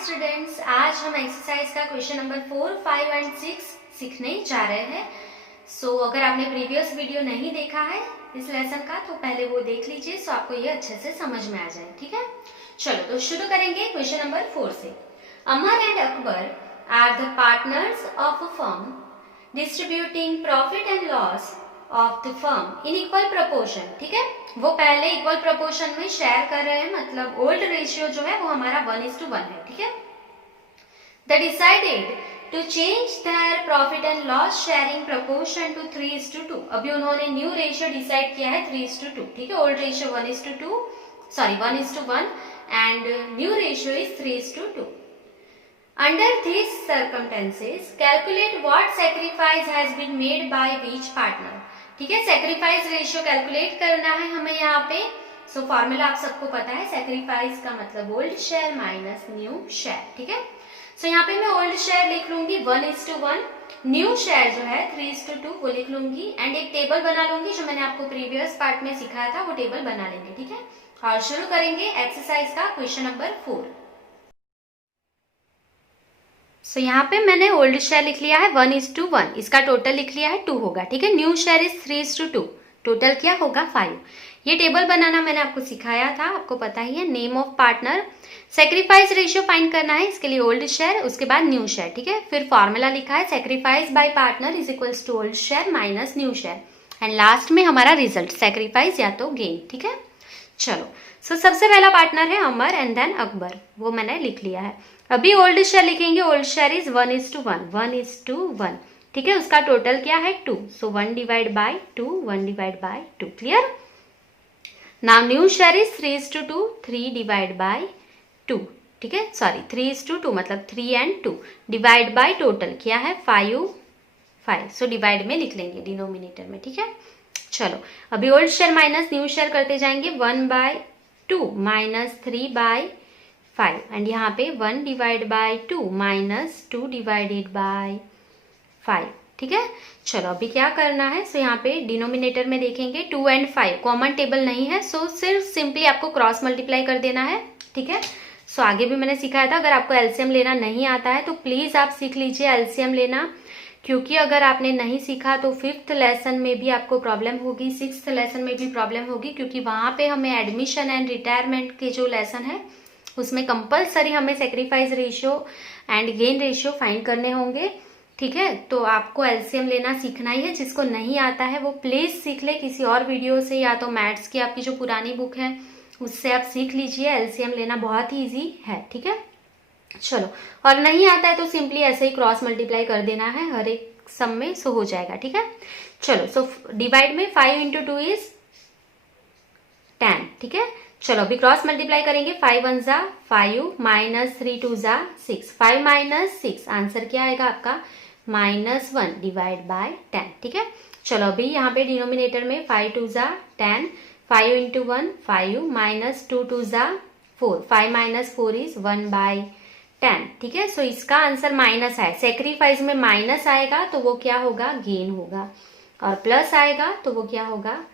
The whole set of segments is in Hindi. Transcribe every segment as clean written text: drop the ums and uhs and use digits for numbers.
स्टूडेंट्स, आज हम एक्सरसाइज का क्वेश्चन नंबर 4, 5 एंड 6 सीखने जा रहे हैं। अगर आपने प्रीवियस वीडियो नहीं देखा है इस लेसन का तो पहले वो देख लीजिए, सो आपको ये अच्छे से समझ में आ जाए। ठीक है, चलो तो शुरू करेंगे क्वेश्चन नंबर 4 से। Amar and Akbar are the partners of a firm distributing profit and loss of the firm in equal proportion. ठीक है, वो पहले इक्वल प्रोपोर्शन में शेयर कर रहे हैं, मतलब ओल्ड रेशियो जो है वो हमारा 1:1 है। ठीक है, the decided to change their profit and loss sharing proportion to 3:2। अभी उन्होंने न्यू रेशियो डिसाइड किया है 3:2। ठीक है, old ratio 1:1 and new ratio is 3:2। Under these circumstances, calculate what sacrifice has been made by each partner. ठीक है, सेक्रीफाइस रेशियो कैलकुलेट करना है हमें यहाँ पे। फॉर्मूला आप सबको पता है, सेक्रीफाइस का मतलब old share minus new share. ठीक है, यहाँ पे मैं ओल्ड शेयर लिख लूंगी 1:1, न्यू शेयर जो है 3:2 वो लिख लूंगी एंड एक टेबल बना लूंगी, जो मैंने आपको प्रीवियस पार्ट में सिखाया था वो टेबल बना लेंगे। ठीक है, और शुरू करेंगे एक्सरसाइज का क्वेश्चन नंबर 4। यहाँ पे मैंने ओल्ड शेयर लिख लिया है 1:1, इसका टोटल लिख लिया है 2 होगा। ठीक है, न्यू शेयर इज 3:2, टोटल क्या होगा 5। ये टेबल बनाना मैंने आपको सिखाया था, आपको पता ही है। Name of partner, sacrifice ratio find करना है, इसके लिए ओल्ड शेयर, उसके बाद न्यू शेयर। ठीक है, फिर फॉर्मूला लिखा है sacrifice by partner is equals to old share minus new share and last में हमारा रिजल्ट सेक्रीफाइस या तो गेन। ठीक है, चलो सबसे पहला पार्टनर है अमर एंड देन अकबर, वो मैंने लिख लिया है। अभी ओल्ड शेयर लिखेंगे, ओल्ड शेयर इज 1:1। ठीक है, उसका टोटल क्या है 2, 1 divide by 2। Clear. Now new share is 3:2, 3 divide by 2। ठीक है, सॉरी 3:2 मतलब 3 एंड 2 डिवाइड बाय टोटल क्या है 5। डिवाइड में लिख लेंगे डिनोमिनेटर में। ठीक है, चलो अभी old share minus new share करते जाएंगे, 1/2 माइनस 3/5 एंड यहाँ पे 1 divide by 2 minus 2 divided by 5। ठीक है, चलो अभी क्या करना है, यहाँ पे डिनोमिनेटर में देखेंगे 2 एंड 5 कॉमन टेबल नहीं है, सिर्फ सिंपली आपको क्रॉस मल्टीप्लाई कर देना है। ठीक है, आगे भी मैंने सिखाया था, अगर आपको एलसीएम लेना नहीं आता है तो प्लीज आप सीख लीजिए एलसीएम लेना, क्योंकि अगर आपने नहीं सीखा तो 5th लेसन में भी आपको प्रॉब्लम होगी, 6th लेसन में भी प्रॉब्लम होगी, क्योंकि वहां पे हमें एडमिशन एंड रिटायरमेंट के जो लेसन है उसमें कंपलसरी हमें sacrifice ratio and gain ratio find करने होंगे। ठीक है, तो आपको एलसीएम लेना सीखना ही है। जिसको नहीं आता है वो प्लीज सीख ले किसी और वीडियो से, या तो मैथ्स की आपकी जो पुरानी बुक है उससे आप सीख लीजिए, एलसीएम लेना बहुत ही ईजी है। ठीक है, चलो, और नहीं आता है तो सिंपली ऐसे ही क्रॉस मल्टीप्लाई कर देना है हर एक सम में, हो जाएगा। ठीक है, चलो डिवाइड में 5 × 2 इज 10। ठीक है, चलो अभी क्रॉस मल्टीप्लाई करेंगे, 5 1 ज़ा 5 माइनस 3 2 ज़ा 6, 5 माइनस 6 आंसर क्या आएगा आपका -1 डिवाइड बाय 10। ठीक है, चलो अभी यहाँ पे डिनोमिनेटर में 5 2 ज़ा 10, 5 × 1 5 माइनस 2 2 ज़ा 4, 5 माइनस 4 इज 1/10। ठीक है, इसका आंसर माइनस है, सेक्रीफाइस में माइनस आएगा तो वो क्या होगा गेन होगा, और प्लस आएगा तो वो क्या होगा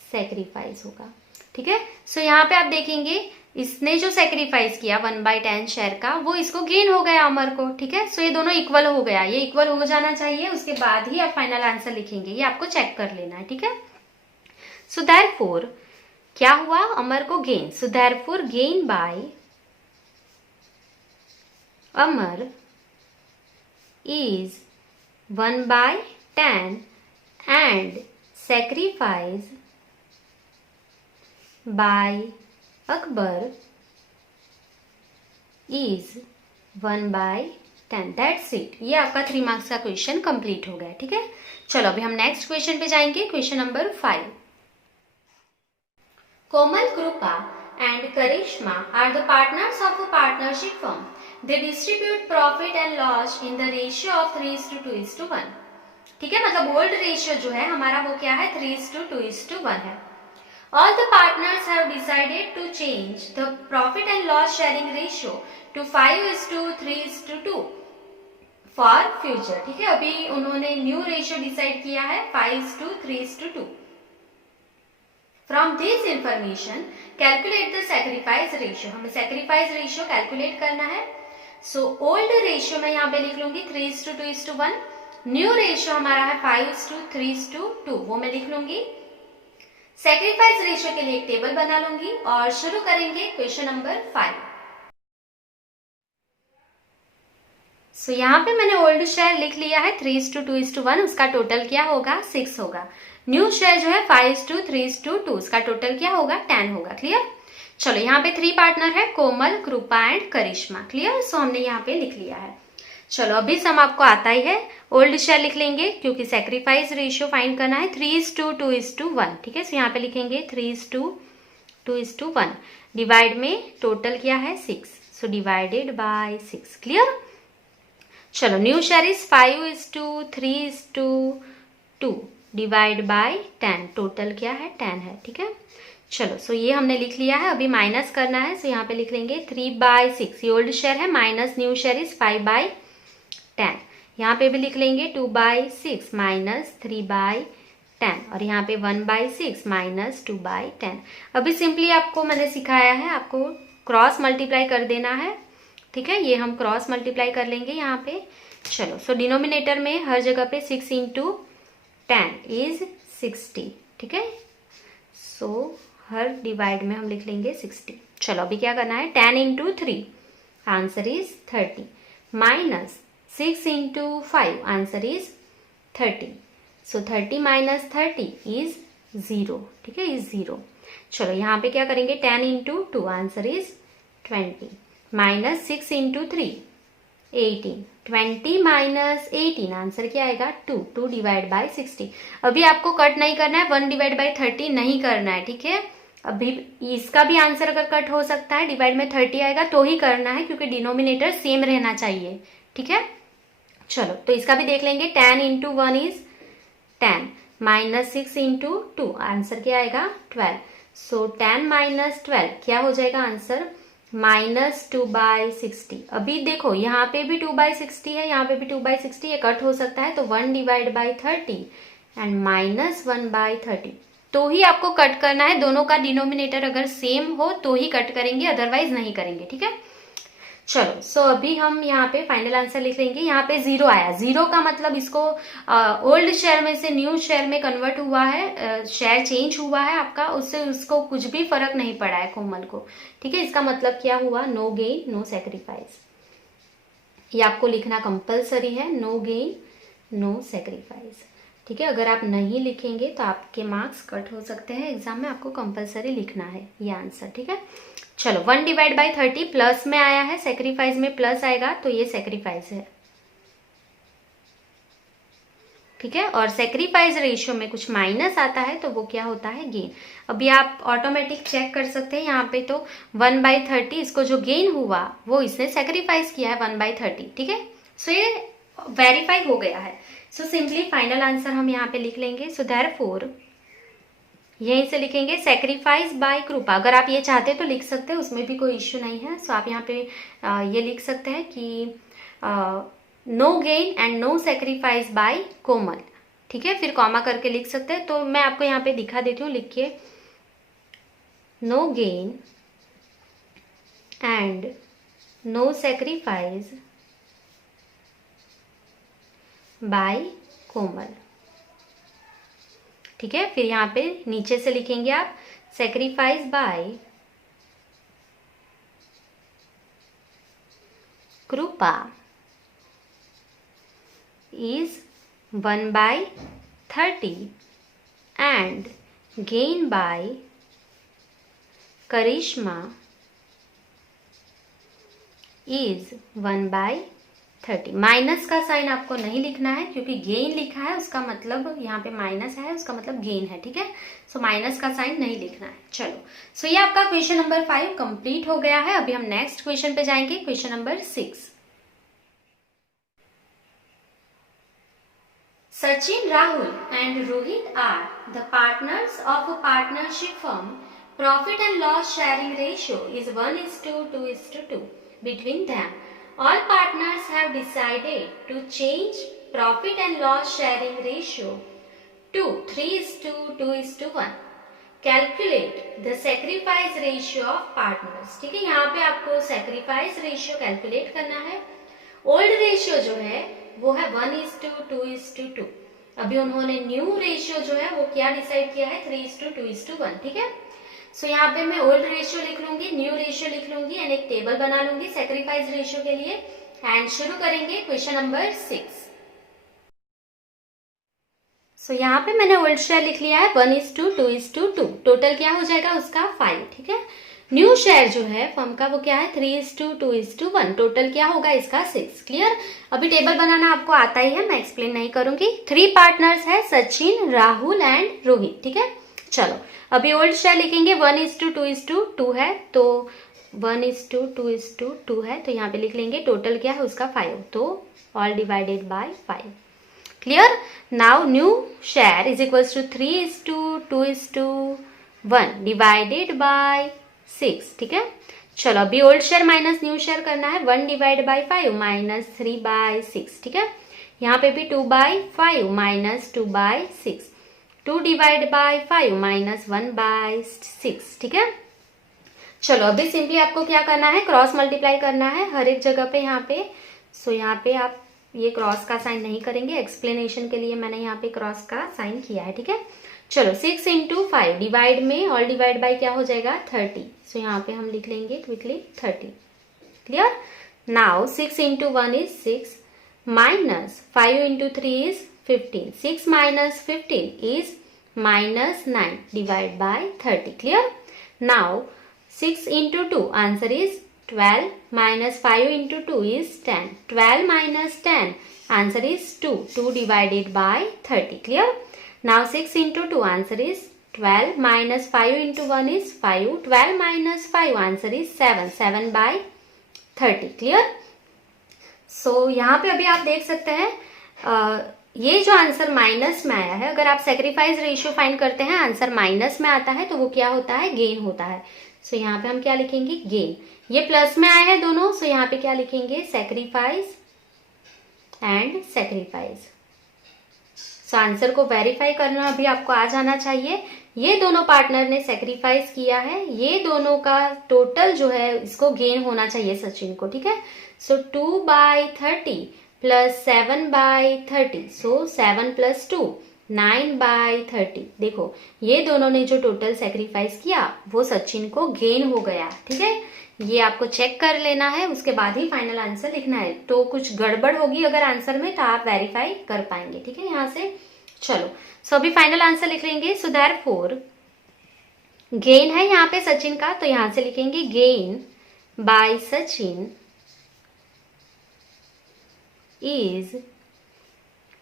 सेक्रीफाइस होगा। ठीक है, यहाँ पे आप देखेंगे इसने जो सेक्रीफाइस किया 1/10 शेयर का, वो इसको गेन हो गया अमर को। ठीक है, ये दोनों इक्वल हो गया, ये इक्वल हो जाना चाहिए, उसके बाद ही आप फाइनल आंसर लिखेंगे, ये आपको चेक कर लेना है। ठीक है, देयरफॉर क्या हुआ अमर को gain, therefore gain by Amar is 1/10 and sacrifice by Akbar is 1/10। That's it। ये आपका 3 मार्क्स का क्वेश्चन कंप्लीट हो गया। ठीक है, चलो अभी हम नेक्स्ट क्वेश्चन पे जाएंगे, क्वेश्चन नंबर 5। कोमल, कृपा and Karishma are the partners of a partnership firm. They distribute profit and loss in the ratio of 3:2:1। ठीक है, मतलब ओल्ड रेशियो जो है हमारा वो क्या है 3:2:1 है। All the partners have decided to change the profit and loss sharing ratio to 5:3:2 for future। ठीक है, अभी उन्होंने न्यू रेशियो डिसाइड किया है 5:3:2। From this information, calculate the sacrifice ratio। हमें sacrifice ratio कैलकुलेट करना है। सो ओल्ड रेशियो में यहाँ पे लिख लूंगी 3:2:1। न्यू रेशियो हमारा है 5:3:2, वो मैं लिख लूंगी। सेक्रीफाइस रेशियो के लिए एक टेबल बना लूंगी और शुरू करेंगे क्वेश्चन नंबर 5। सो यहाँ पे मैंने ओल्ड शेयर लिख लिया है 3:2:1, उसका टोटल क्या होगा 6 होगा। न्यू शेयर जो है 5:3:2, उसका टोटल क्या होगा 10 होगा। क्लियर। चलो यहाँ पे 3 पार्टनर है, कोमल, कृपा एंड करिश्मा। क्लियर। सो हमने यहाँ पे लिख लिया है। चलो अभी सम आपको आता ही है। ओल्ड शेयर लिख लेंगे क्योंकि सेक्रीफाइस रेशियो फाइंड करना है 3:2:1। ठीक है। सो यहाँ पे लिखेंगे 3:2:1। डिवाइड में टोटल क्या है 6, सो डिवाइडेड बाय 6। क्लियर। चलो new share is 5:3:2 divide by 10, total क्या है 10 है। ठीक है। चलो सो ये हमने लिख लिया है। अभी माइनस करना है, सो यहाँ पे लिख लेंगे 3/6। ये ओल्ड शेयर है, माइनस न्यू शेयर इज 5/10। यहाँ पे भी लिख लेंगे 2/6 माइनस 3/10, और यहाँ पे 1/6 माइनस 2/10। अभी सिंपली आपको मैंने सिखाया है, आपको क्रॉस मल्टीप्लाई कर देना है। ठीक है। ये हम क्रॉस मल्टीप्लाई कर लेंगे यहाँ पे। चलो सो डिनोमिनेटर में हर जगह पे 6 × 10 इज 60। ठीक है। सो हर डिवाइड में हम लिख लेंगे 60। चलो अभी क्या करना है, 10 × 3 answer is 30 minus 6 × 5 answer is 30। So 30 minus 30 is 0। ठीक है, इज 0। चलो यहाँ पे क्या करेंगे, 10 × 2 answer is 20 minus 6 × 3 18। 20 minus 18 answer क्या आएगा 2 डिवाइड बाय 60। अभी आपको कट नहीं करना है, 1 डिवाइड बाय 30 नहीं करना है। ठीक है। अभी इसका भी आंसर अगर कट हो सकता है, डिवाइड में 30 आएगा तो ही करना है, क्योंकि डिनोमिनेटर सेम रहना चाहिए। ठीक है। चलो तो इसका भी देख लेंगे। 10 × 1 इज 10 माइनस 6 × 2 आंसर क्या आएगा 12। सो 10 माइनस 12 क्या हो जाएगा आंसर माइनस 2/60। अभी देखो यहाँ पे भी 2/60 है, यहाँ पे भी 2/60, ये कट हो सकता है, तो 1 डिवाइड बाई 30 एंड माइनस 1/30 तो ही आपको कट करना है। दोनों का डिनोमिनेटर अगर सेम हो तो ही कट करेंगे, अदरवाइज नहीं करेंगे। ठीक है। चलो सो अभी हम यहाँ पे फाइनल आंसर लिख लेंगे। यहाँ पे 0 आया, 0 का मतलब इसको ओल्ड शेयर में से न्यू शेयर में कन्वर्ट हुआ है, शेयर चेंज हुआ है आपका, उससे उसको कुछ भी फर्क नहीं पड़ा है कोमल को। ठीक है। इसका मतलब क्या हुआ, नो गेन नो सेक्रीफाइस। ये आपको लिखना कंपलसरी है, नो गेन नो सेक्रीफाइस। ठीक है। अगर आप नहीं लिखेंगे तो आपके मार्क्स कट हो सकते हैं एग्जाम में, आपको कंपलसरी लिखना है ये आंसर। ठीक है। चलो 1 डिवाइड बाई 30 प्लस में आया है, सेक्रीफाइस में प्लस आएगा तो ये सेक्रीफाइस है। ठीक है। और सेक्रीफाइस रेशियो में कुछ माइनस आता है तो वो क्या होता है गेन। अभी आप ऑटोमेटिक चेक कर सकते हैं, यहाँ पे तो 1/30 इसको जो गेन हुआ वो इसने सेक्रीफाइस किया है 1/30। ठीक है। सो ये वेरीफाई हो गया है। सो सिंपली फाइनल आंसर हम यहाँ पे लिख लेंगे। सो देयरफॉर यहीं से लिखेंगे सेक्रीफाइस बाय कृपा। अगर आप ये चाहते तो लिख सकते हैं, उसमें भी कोई इश्यू नहीं है। सो आप यहाँ पे ये लिख सकते हैं कि no gain and no sacrifice by Komal. ठीक है। फिर कॉमा करके लिख सकते हैं। तो मैं आपको यहाँ पे दिखा देती हूँ, लिखिए no gain and no sacrifice by Komal. ठीक है। फिर यहाँ पे नीचे से लिखेंगे आप sacrifice by Kripa is 1/30 and gain by Karishma is 1/30। Minus का साइन आपको नहीं लिखना है, क्योंकि गेन लिखा है, उसका मतलब यहाँ पे माइनस है, उसका मतलब गेन है। ठीक है। सो माइनस का साइन नहीं लिखना है। चलो सो ये आपका क्वेश्चन नंबर 5 कंप्लीट हो गया है। अभी हम नेक्स्ट क्वेश्चन पे जाएंगे, question number 6। Sachin, Rahul and Rohit are the partners of a partnership firm. Profit and loss sharing ratio is 1:2:2 between them. All partners have decided to change profit and loss sharing ratio to 3:2:1. Calculate the sacrifice ratio of partners. ठीक है, यहाँ पे आपको सेक्रीफाइस रेशियो कैलकुलेट करना है। ओल्ड रेशियो जो है वो है 1:2:2। अभी उन्होंने न्यू रेशियो जो है वो क्या डिसाइड किया है, 3:2:1। ठीक है, सो यहाँ पे मैं ओल्ड रेशियो लिख लूंगी, न्यू रेशियो लिख लूंगी एंड एक टेबल बना लूंगी सेक्रीफाइस रेशियो के लिए। एंड शुरू करेंगे क्वेश्चन नंबर 6। सो यहाँ पे मैंने ओल्ड शेयर लिख लिया है 1:2:2। टोटल क्या हो जाएगा उसका 5। ठीक है, न्यू शेयर जो है फर्म का वो क्या है 3:2:1। टोटल क्या होगा इसका 6। क्लियर, अभी टेबल बनाना आपको आता ही है, मैं एक्सप्लेन नहीं करूंगी। 3 पार्टनर्स है, सचिन, राहुल एंड रोहित। ठीक है, चलो अभी ओल्ड शेयर लिखेंगे 1:2:2 है, तो 1:2:2 है, तो यहाँ पे लिख लेंगे टोटल क्या है उसका 5, तो all divided by 5। Clear, now new share is equals to 3:2:1 divided by 6। ठीक है, चलो अभी old share minus new share करना है। 1 डिवाइड बाय 5 माइनस 3/6। ठीक है, यहाँ पे भी 2/5 माइनस 2/6। 2 divide by 5 minus 1/6। ठीक है, चलो अभी सिंपली आपको क्या करना है, क्रॉस मल्टीप्लाई करना है हर एक जगह पे यहाँ पे। सो यहाँ पे आप ये क्रॉस का साइन नहीं करेंगे, एक्सप्लेनेशन के लिए मैंने यहाँ पे क्रॉस का साइन किया है। ठीक है, चलो 6 × 5 डिवाइड में ऑल डिवाइड बाय क्या हो जाएगा 30। सो यहाँ पे हम लिख लेंगे quickly 30। Clear, now 6 × 1 is 6 minus 5 × 3 is 15। 6 minus 15 is minus 9 divide by 30। Clear, now 6 × 2 answer is 12 minus 5 × 2 is 10. 12 minus 10 answer is 2. 2 divided by 30. Clear? Now 6 × 2 answer is 12 minus 5 × 1 is 5. 12 minus 5 answer is 7. 7 by 30. Clear? So यहाँ पे अभी आप देख सकते हैं ये जो आंसर माइनस में आया है, अगर आप सेक्रीफाइस रेशियो फाइंड करते हैं आंसर माइनस में आता है तो वो क्या होता है, गेन होता है। सो यहाँ पे हम क्या लिखेंगे, गेन। ये प्लस में आए हैं दोनों, सो यहाँ पे क्या लिखेंगे, sacrifice and sacrifice. So answer को वेरीफाई करना अभी आपको आ जाना चाहिए। ये दोनों पार्टनर ने सेक्रीफाइस किया है, ये दोनों का टोटल जो है इसको गेन होना चाहिए सचिन को। ठीक है, सो 2/30 प्लस 7/30, सो 7 + 2 9/30। देखो ये दोनों ने जो टोटल सेक्रीफाइस किया वो सचिन को गेन हो गया। ठीक है, ये आपको चेक कर लेना है, उसके बाद ही फाइनल आंसर लिखना है। तो कुछ गड़बड़ होगी अगर आंसर में तो आप वेरीफाई कर पाएंगे। ठीक है, यहाँ से चलो सो अभी फाइनल आंसर लिख लेंगे। सो देयरफॉर गेन है यहाँ पे सचिन का, तो यहां से लिखेंगे gain by Sachin is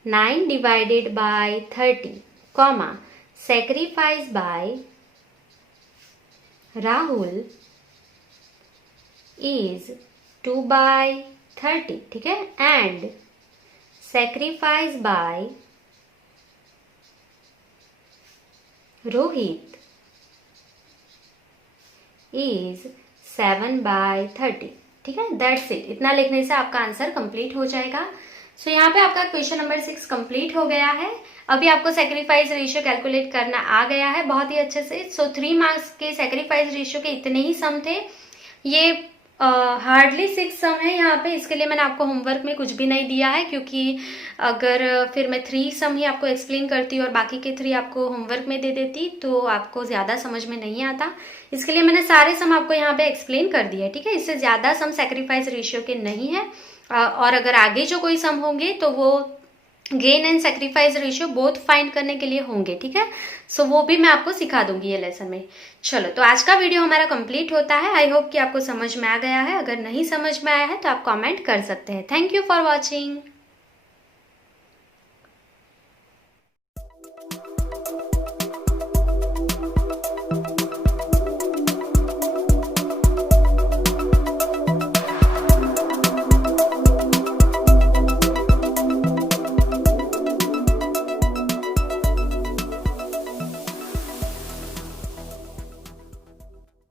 9 divided by 30, comma, sacrifice by Rahul is 2/30. ठीक है, and sacrifice by Rohit is 7/30. ठीक है, दैट्स इट। इतना लिखने से आपका आंसर कंप्लीट हो जाएगा। सो यहाँ पे आपका क्वेश्चन नंबर 6 कंप्लीट हो गया है। अभी आपको सेक्रीफाइस रेशियो कैलकुलेट करना आ गया है बहुत ही अच्छे से। सो 3 मार्क्स के सेक्रीफाइस रेशियो के इतने ही सम थे। ये हार्डली 6 सम है यहाँ पे, इसके लिए मैंने आपको होमवर्क में कुछ भी नहीं दिया है, क्योंकि अगर फिर मैं 3 सम ही आपको एक्सप्लेन करती और बाकी के 3 आपको होमवर्क में दे देती तो आपको ज़्यादा समझ में नहीं आता। इसके लिए मैंने सारे सम आपको यहाँ पे एक्सप्लेन कर दिए। ठीक है, इससे ज़्यादा सम सेक्रीफाइस रेशियो के नहीं है। और अगर आगे जो कोई सम होंगे तो वो gain and sacrifice ratio both find करने के लिए होंगे। ठीक है, सो वो भी मैं आपको सिखा दूंगी ये लेसन में। चलो तो आज का वीडियो हमारा कंप्लीट होता है। आई होप कि आपको समझ में आ गया है। अगर नहीं समझ में आया है तो आप कमेंट कर सकते हैं। Thank you for watching.